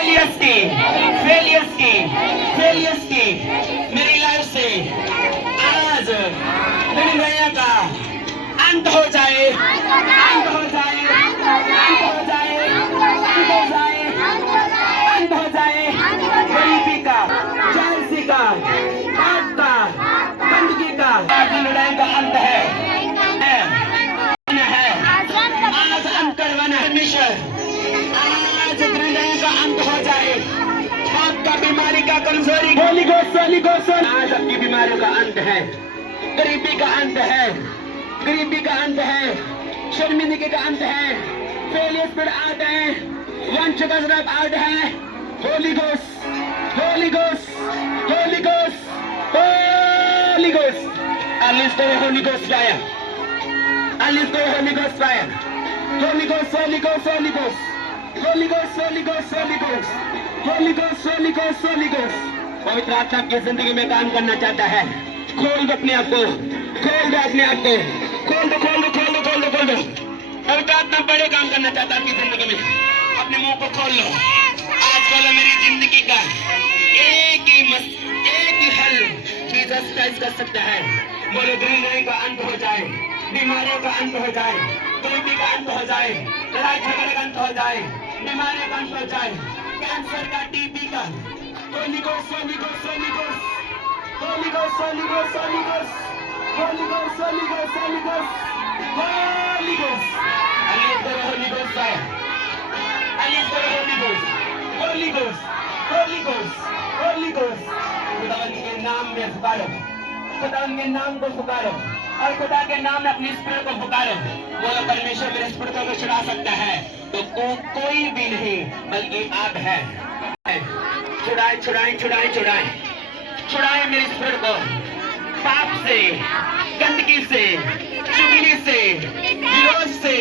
Failures की मेरी life से आज मेरी नैया का अंत हो जाए, अंत हो जाए, अंत हो जाए, अंत हो जाए, अंत हो जाए। गरीबी का, जालसी का, पाप का, गंदगी का, आज लड़ाई का अंत है। आज अंत करवाना है मिशन। आज लड़ाई का अंत हो जाए। पाप का, बीमारी का, कमजोरी, होली गोस्ट, होली गोस्ट। आज आपकी बीमारियों का अंत है, गरीबी का अंत है, गरीबी का अंत है, शर्मिंदगी का अंत है, फेलियर्स पर आउट है, वंचक आउट है। Holi ghost, Holi ghost, Holi ghost, Holi ghost. Unleash the Holy Ghost fire. Unleash the Holy Ghost fire. Holy Ghost, Holy Ghost, Holy Ghost. Holy Ghost, Holy Ghost, Holy Ghost. Holy Ghost, Holy Ghost, Holy Ghost. पवित्र आत्मा आपकी जिंदगी में काम करना चाहता है। खोल दो अपने आप को, खोल दो अपने आप को, खोल दो, खोल दो, खोल दो, खोल दो, खोल दो। पवित्र आत्मा बड़े काम करना चाहता है आपकी जिंदगी में। अपने मुंह को खोल लो। आज बोलो मेरी जिंदगी का एक ही हल जीसस क्राइस्ट कर सकता है। बोलो बीमारी का अंत हो जाए, बीमारियों का अंत हो जाए, गरीबी का अंत हो जाए, लड़ाई झगड़े का अंत हो जाए, बीमारियों का अंत हो जाए, कैंसर का, टीबी का। Holi ghost, Holi ghost, Holi ghost, Holi ghost, Holi ghost, Holi ghost, Holi ghost, Holi ghost, Holi ghost, Holi ghost. Unleash the Holi ghost fire, unleash the Holi ghost, Holi ghost, Holi ghost, Holi ghost. खुदावंद के नाम में पुकारो, खुदावंद के नाम को पुकारो और खुदा के नाम में अपनी स्पिरिट को पुकारो। बोलो परमेश्वर मेरे स्पिरिट को छुड़ा सकता है तो कोई भी नहीं बल्कि आप है। छुड़ाए, छुड़ाए, छुड़ाए, छुड़ाए, छुड़ाए मेरे स्पिरिट को पाप से, गंदगी से, चुगली से, विरोध से,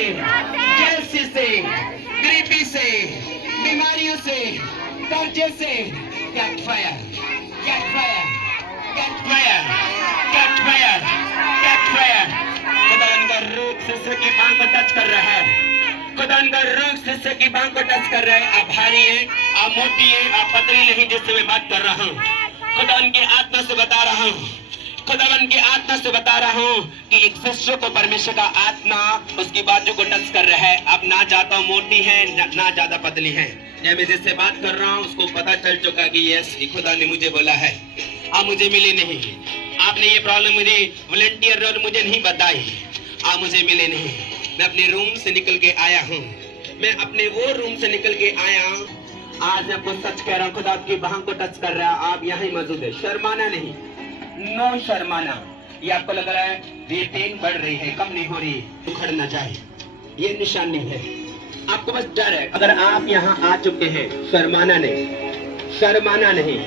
जेलसी से, गरीबी से, बीमारियों से, कर्जे से। कैट फायर, कैट फायर, कैट फायर, कैट फायर, कैट फायर। खुदावन का रूख शिष्य की बांह को टच कर रहा है। खुदावन का रूख शिष्य की बांह को टच कर रहा है। आप भारी हैं, आप मोटी हैं, आप पतली नहीं, जिससे मैं बात कर रहा हूँ। खुदावन की आत्मा से बता रहा हूँ, खुदावन की आत्मा से बता रहा हूँ कि एक शिष्य को परमेश्वर का आत्मा उसकी बाजू को टच कर रहा है। अब ना ज्यादा मोटी है, ना ज्यादा पतली है। या मैं जिससे बात कर रहा हूँ उसको पता चल चुका कि यस, खुदा ने मुझे बोला है। आप मुझे मिले नहीं, आपने ये प्रॉब्लम मुझे वॉलंटियर और मुझे नहीं बताई, आप मुझे मिले नहीं। मैं अपने रूम से निकल के आया हूँ, मैं अपने वो रूम से निकल के आया। आज मैं आपको सच कह रहा हूँ, खुदा आपकी बांह को टच कर रहा है। आप यहाँ ही मौजूद है, शर्माना नहीं, नो शर्माना। ये आपको लग रहा है ये पेन बढ़ रही है, कम नहीं हो रही, उखड़ना चाहिए, ये निशानी है। आपको बस डर है। अगर आप यहाँ आ चुके हैं, शर्माना नहीं, शर्माना नहीं।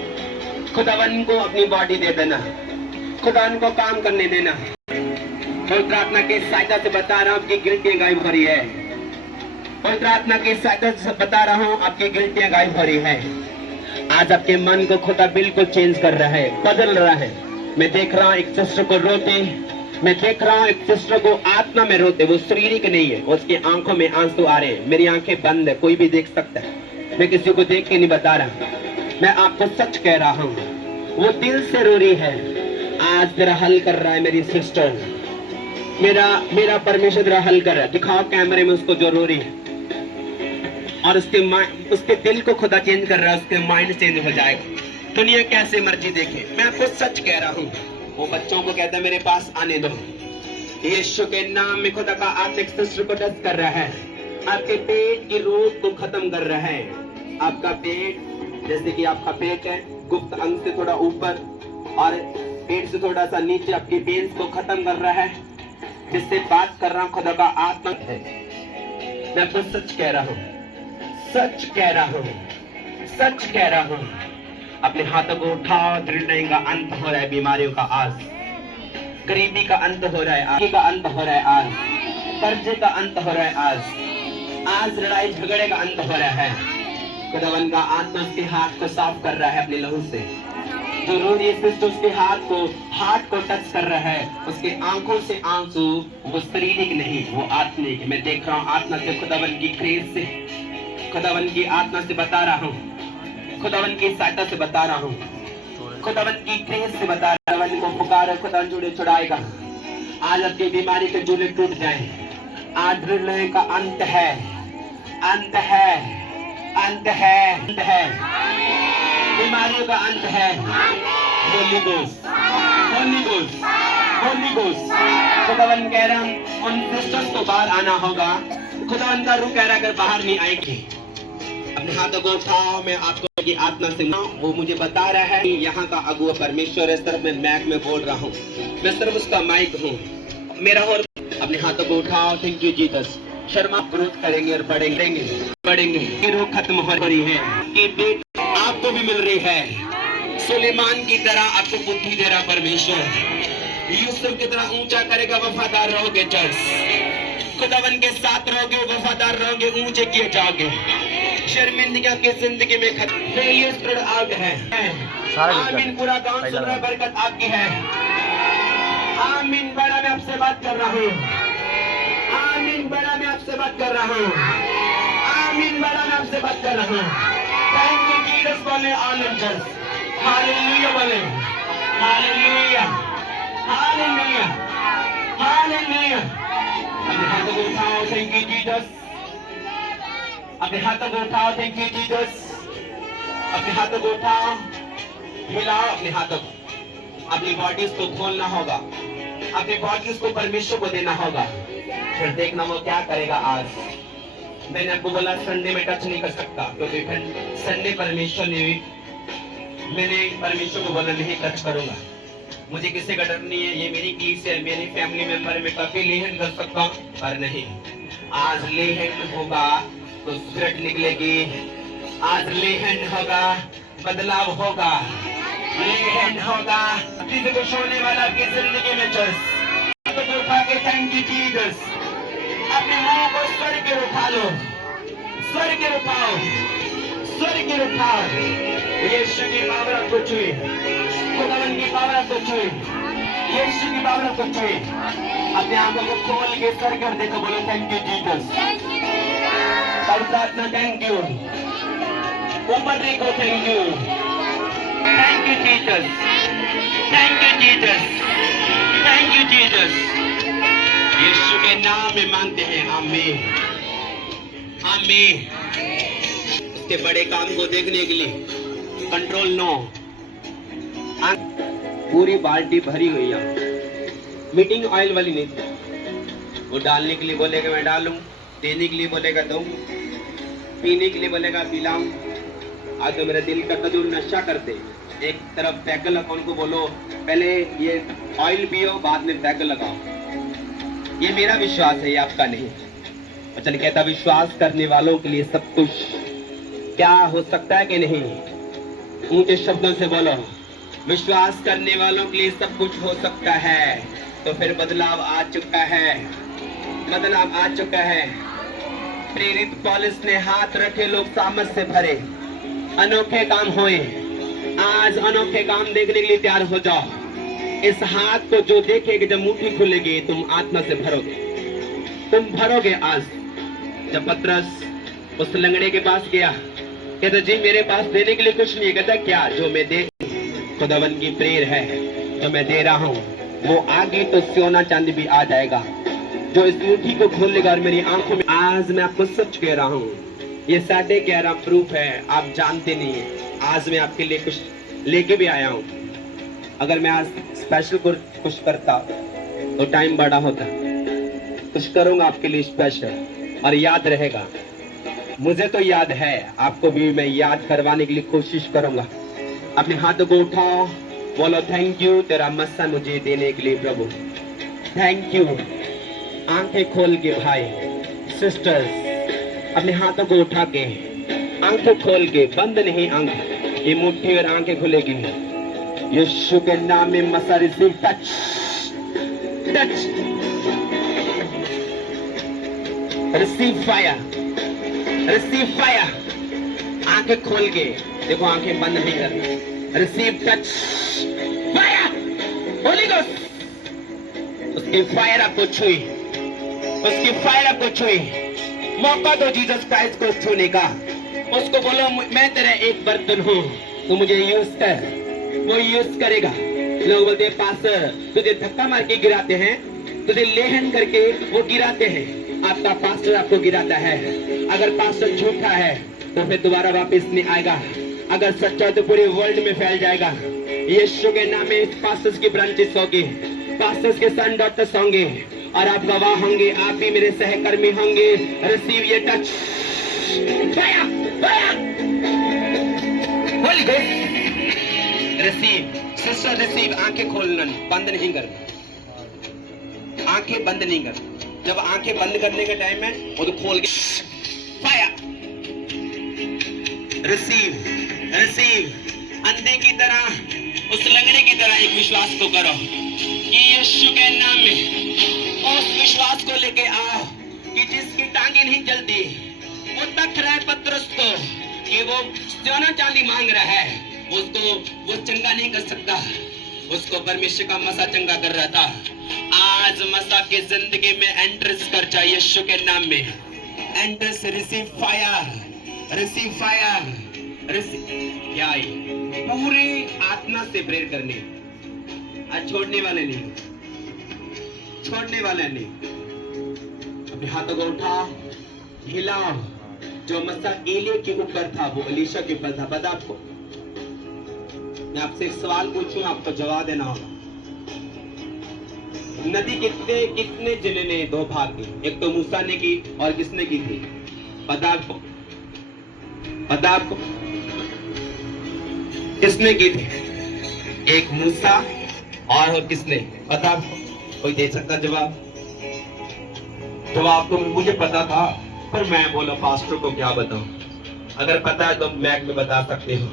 खुदावन को अपनी बॉडी दे देना, खुदावन को काम करने देना। पवित्र आत्मा की सहायता से बता रहा हूँ आपकी गिल्टियां गायब हो रही है। पवित्र आत्मा की सहायता से बता रहा हूँ आपकी गिल्टियां गायब हो रही है। आज आपके मन को खुदा बिल्कुल चेंज कर रहा है, बदल रहा है। मैं देख रहा हूँ एक सिस्टर को रोते, मैं देख रहा हूँ एक सिस्टर को आत्मा में रोते। वो शारीरिक नहीं है, उसकी आंखों में आंसू आ रहे हैं। मेरी आंखें बंद है, कोई भी देख सकता है, मैं किसी को देख के नहीं बता रहा, मैं आपको सच कह रहा हूँ। वो दिल से रो रही है। आज तेरा हल कर रहा है मेरी सिस्टर, मेरा परमेश्वर तेरा हल कर रहा है। दिखाओ कैमरे में उसको जो रो रही है, और उसके दिल को खुदा चेंज कर रहा है, उसके माइंड चेंज हो जाएगा। दुनिया कैसे मर्जी देखे, मैं आपको सच कह रहा हूँ। वो बच्चों को कहता है मेरे पास आने दो। यीशु के नाम में खुदा का आत्मिक सिस्टर को टच कर रहा है, आपके पेट की रोग को खत्म कर रहा है। आपका पेट, जैसे कि आपका पेट है गुप्त अंग से थोड़ा ऊपर और पेट से थोड़ा सा नीचे, आपकी पेन्स को खत्म कर रहा है। जिससे बात कर रहा हूँ खुदा का आत्मा है। मैं आपको सच कह रहा हूँ, सच कह रहा हूँ, सच कह रहा हूँ। अपने हाथों को उठाओ। दृढ़ का अंत हो रहा है, बीमारियों का आज, गरीबी का अंत हो रहा है, आगे का अंत हो रहा है आज, कर्जे का अंत हो रहा है आज लड़ाई झगड़े का अंत हो रहा है। खुदावन का आत्मा उसके हाथ को साफ कर रहा है अपने लहू से। जो रो रही है उसके हाथ को टच कर रहा है। उसके आंखों से आंसू, वो शारीरिक नहीं, वो आत्मिक। मैं देख रहा हूँ आत्मा से खुदावन की ग्रेस से खुदावन की आत्मा से बता रहा हूँ, खुदावन की सहायता से बता रहा हूँ, खुदावन की ग्रेस से बता रहा हूँ। खुदावन को पुकारो, खुदावन जुड़े छुड़ाएगा। आज आपकी बीमारी के जूले टूट जाए। आज हृदय का अंत है, अंत है, अंत है, अंत है, बीमारियों का अंत है। Holi ghost, Holi ghost, Holi ghost. खुदावन कह रहा हूं उन सिस्टर्स को बाहर आना होगा। खुदावन का रूह कह रहा है अगर बाहर नहीं आएगी, अपने हाथों को उठाओ। मैं आपको की आत्मा से वो मुझे बता रहा है यहाँ का अगुआ परमेश्वर है। सिर्फ मैं मैक में बोल रहा हूँ, मैं सिर्फ उसका माइक हूँ। मेरा और अपने हाथों को उठाओ। Thank you Jesus. Sharma growth करेंगे और बढ़ेंगे, बढ़ेंगे। ये रोग खत्म हो रही है कि बेटी आपको भी मिल रही है। सुलेमान की तरह आपको बुद्धि दे रहा परमेश्वर। यूसुफ की तरह ऊंचा करेगा, वफादार रहोगे। चर्च खुदावन के साथ रहोगे, वफादार रहोगे, ऊंचे किए जाओगे। शर्मिंदगी आपकी जिंदगी में खत्म आग है। आमीन। पूरा गांव सुन रहा, बरकत आपकी है। आमीन। बड़ा मैं आपसे बात कर रहा हूँ। आमीन। बड़ा मैं आपसे बात कर रहा हूँ। आमीन। बड़ा मैं आपसे बात कर रहा हूँ। थैंक यू जीसस बोले आनंद चर्च। हालेलुया बोले, हालेलुया, हालेलुया, हालेलुया। अपने हाथों को उठाओ। Thank you Jesus. अपने हाथों को उठाओ। Thank you Jesus. अपने हाथों को उठाओ, हिलाओ अपने हाथों को। अपनी बॉडीज को खोलना होगा, अपनी बॉडीज को परमेश्वर को देना होगा। फिर देखना वो क्या करेगा। आज मैंने आपको बोला संडे में टच नहीं कर सकता, क्योंकि फिर संडे परमेश्वर ने भी, मैंने परमेश्वर को बोला नहीं टच करूंगा। मुझे किसी का डर नहीं है। ये मेरी क्लीस है, मेरी फैमिली मेंबर में कभी लेहन कर सकता हूँ, पर नहीं। आज लेहन होगा तो स्पिरिट निकलेगी। आज लेहन होगा, बदलाव होगा, लेहन होगा। चीजें कुछ होने वाला आपकी जिंदगी में। चर्च तो उठा के थैंक यू जीसस। अपने मुंह को स्वर्ग के उठा लो, स्वर्ग के उठाओ, स्वर्ग के उठाओ। यीशु की पावर आपको छुए, खुदावन की पावर आपको छुए, यीशु की पावर आपको छुए। अपने आंखों को खोल के स्वर्ग कर देखो, बोलो थैंक यू जीसस। और प्रार्थना थैंक यू, ऊपर देखो thank you, thank you Jesus, thank you Jesus, thank you Jesus. यीशु के नाम में मांगते हैं, आमीन, आमीन। उसके बड़े काम को देखने के लिए कंट्रोल नो। पूरी बाल्टी भरी हुई है। मीटिंग ऑयल वाली नहीं थी। वो डालने के लिए बोलेगा मैं डालूं, देने के लिए बोलेगा दूं, पीने के लिए बोलेगा पिलाऊं। आज तो मेरा दिल का कदूर नशा करते। एक तरफ पैगल अकाउंट को बोलो पहले ये ऑयल पियो, बाद में पैगल लगाओ। ये मेरा विश्वास है, ये आपका नहीं। वचन कहता विश्वास करने वालों के लिए सब कुछ क्या हो सकता है कि नहीं। ऊंचे शब्दों से बोलो, विश्वास करने वालों के लिए सब कुछ हो सकता है। तो फिर बदलाव आ चुका है, बदलाव आ चुका है। प्रेरित पौलुस ने हाथ रखे, लोग सामर्थ से भरे, अनोखे काम हुए। आज अनोखे काम देखने के लिए तैयार हो जाओ। इस हाथ को जो देखेगा, जब मुट्ठी खुलेगी तुम आत्मा से भरोगे, तुम भरोगे। आज जब पतरस उस लंगड़े के पास गया, कहता जी मेरे पास देने के लिए कुछ नहीं है। कहता क्या? जो मैं दे, खुदावन की प्रेर है जो मैं दे रहा हूँ, वो आगे तो सोना चांदी भी आ जाएगा। जो इस मुट्ठी को खोल लेगा और मेरी आंखों में, आज मैं आपको सच कह रहा हूँ, ये 11.5 प्रूफ है, आप जानते नहीं है। आज मैं आपके लिए कुछ लेके भी आया हूँ। अगर मैं आज स्पेशल कुछ करता तो टाइम बड़ा होता। कुछ करूंगा आपके लिए स्पेशल, और याद रहेगा। मुझे तो याद है, आपको भी मैं याद करवाने के लिए कोशिश करूंगा। अपने हाथों को उठाओ, बोलो थैंक यू तेरा मस्सा मुझे देने के लिए प्रभु, थैंक यू। आंखें खोल के भाई सिस्टर्स, अपने हाथों को उठा के, आंखें खोल के, बंद नहीं आंख, ये मुट्ठी और आंखें खुलेगी। यीशु के नाम में मसा receive, touch touch, receive fire, receive fire. आंखें खोल के देखो, आंखें बंद नहीं करना। Receive touch fire, Holi ghost. उसकी फायर आपको छुई, उसकी फायर आपको छुई। मौका दो जीसस क्राइस्ट को छूने का। उसको बोलो मैं तेरा एक बर्तन हूँ, तू मुझे यूज कर। वो यूज करेगा। लोग बोलते हैं पास्टर तुझे धक्का मार के गिराते हैं, तुझे लेहन करके वो गिराते हैं। आपका पास्टर आपको गिराता है। अगर पास्टर झूठा है तो फिर दोबारा वापस नहीं आएगा। अगर सच्चा तो पूरे वर्ल्ड में फैल जाएगा। यीशु के नाम में पास्टर्स की ब्रांचेस होगी, पास्टर्स के सन डॉक्टर्स होंगे और आप गवाह होंगे। आप भी मेरे सहकर्मी होंगे। रिसीव ये टच। Receive sister, receive. आंखें खोलना, बंद नहीं करना। आंखें बंद नहीं करना। जब आंखें बंद करने का टाइम है वो तो खोल के फायर। Receive, receive. अंधे की तरह, उस लंगड़े की तरह एक विश्वास को करो कि यीशु के नाम में उस विश्वास को लेके आओ कि जिसकी टांगे नहीं चलती वो तक रहा है पतरस को कि वो सोना चांदी मांग रहा है, उसको वो चंगा नहीं कर सकता। उसको परमेश्वर का मसा चंगा कर रहा था। आज मसा की जिंदगी में एंट्रेंस कर जाए यीशु के नाम में। Entrance, receive fire, receive fire, receive. क्या है? पूरे आत्मा से प्रेयर करने, आज छोड़ने वाले नहीं, छोड़ने वाले नहीं। अपने हाथों को उठा, हिलाओ। जो मसा एलिया के ऊपर था वो एलीशा के ऊपर था। पता आपको? मैं आपसे एक सवाल पूछूं, आपको जवाब देना होगा। नदी कितने कितने जिले ने दो भाग की? एक तो मूसा ने की और किसने की थी? पता आपको? पता आपको किसने की थी? एक मूसा और किसने? पता आपको? कोई दे सकता जवाब? जवाब तो मुझे पता था पर मैं बोला पास्टर को क्या बताऊं। अगर पता है तो मैक में बता सकते हो।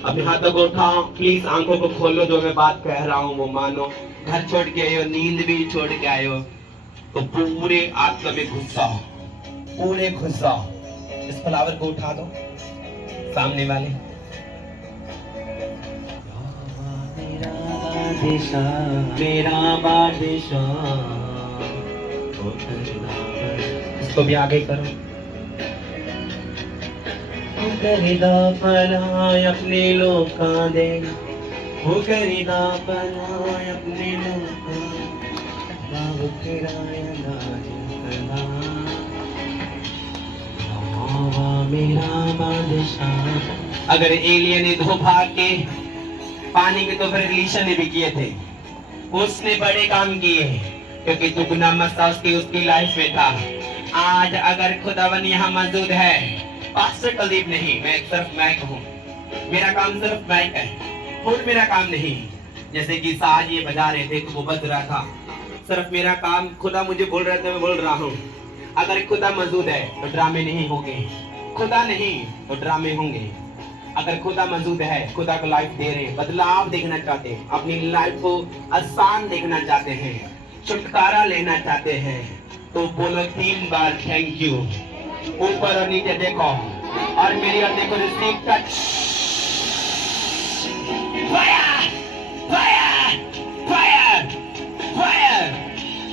अपने हाथों को उठाओ, प्लीज आंखों को खोलो। जो मैं बात कह रहा हूँ वो मानो। घर छोड़ के आए हो, नींद भी छोड़ के आए हो, तो पूरे आत्मा में घुस जाओ, पूरे घुस जाओ। इस फ्लावर को उठा दो सामने वाले। मेरा बादशाह, इसको भी आगे करो। करीदा पनाय अपने लोका दे, वो करीदा पनाय अपने लोका, बाबू किराया ना मेरा बादशाह। अगर एलिया ने दो भाग के पानी के तो फिर एलीशा ने भी किए थे। उसने बड़े काम किए क्योंकि दुगना मसा उसकी लाइफ में था। आज अगर खुदावन यहाँ मौजूद है, पास्टर कुलदीप नहीं, मैं सिर्फ मैक हूँ। मेरा काम सिर्फ मैक है, खुद मेरा काम नहीं। जैसे कि साज ये बजा रहे थे तो वो बज रहा था, सिर्फ मेरा काम। खुदा मुझे बोल रहा था, मैं बोल रहा हूँ। अगर खुदा मौजूद है तो ड्रामे नहीं होंगे, खुदा नहीं तो ड्रामे होंगे। अगर खुदा मौजूद है, खुदा को लाइफ दे रहे, बदलाव देखना चाहते हैं, अपनी लाइफ को आसान देखना चाहते हैं, छुटकारा लेना चाहते हैं, तो बोलो 3 बार थैंक यू। ऊपर और नीचे देखो और मेरी और देखो। Receive touch, fire, fire, fire, fire.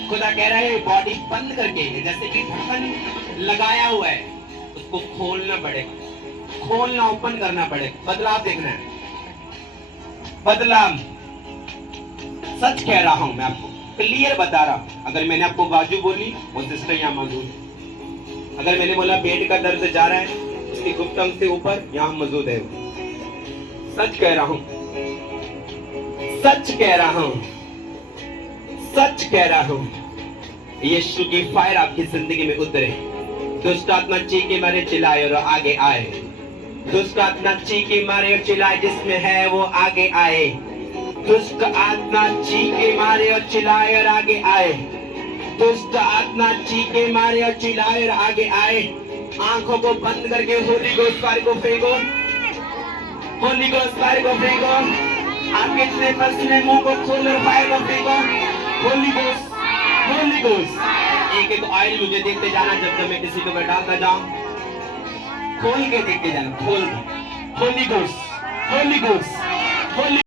खुदा कह रहा है बॉडी बंद करके, जैसे कि ढक्कन लगाया हुआ है, उसको खोलना पड़ेगा, खोलना, ओपन करना पड़ेगा। बदलाव देखना है, बदलाव। सच कह रहा हूं मैं आपको, क्लियर बता रहा हूं। अगर मैंने आपको बाजू बोली, वो सिस्टर यहाँ मौजूद है। अगर मैंने बोला पेट का दर्द जा रहा है, उसकी गुप्तम से ऊपर यहाँ मौजूद है। सच कह रहा हूं, सच कह रहा हूं, सच कह रहा हूं। यीशु की फायर आपकी जिंदगी में उतरे। दुष्ट आत्मा चीखे मारे चिल्लाए और आगे आए। दुष्ट आत्मा चीखे मारे और चिल्लाए, जिसमें है वो आगे आए। दुष्ट आत्मा चीखे मारे और चिल्लाए और आगे आए। दुष्ट आत्मा चीखे मारे और चिल्लाए और आगे आए। आंखों को बंद करके होली गोस्ट फायर को फेंको, होली गोस्ट फायर को फेंको। आप कितने पसीने, मुंह को खोल और फायर को फेंको। Holi ghost, Holi ghost. एक एक ऑयल मुझे देखते जाना, जब तक मैं किसी को बैठाता जाऊं, खोल के देखते जाना, खोल के। Holi ghost, Holi ghost, Holi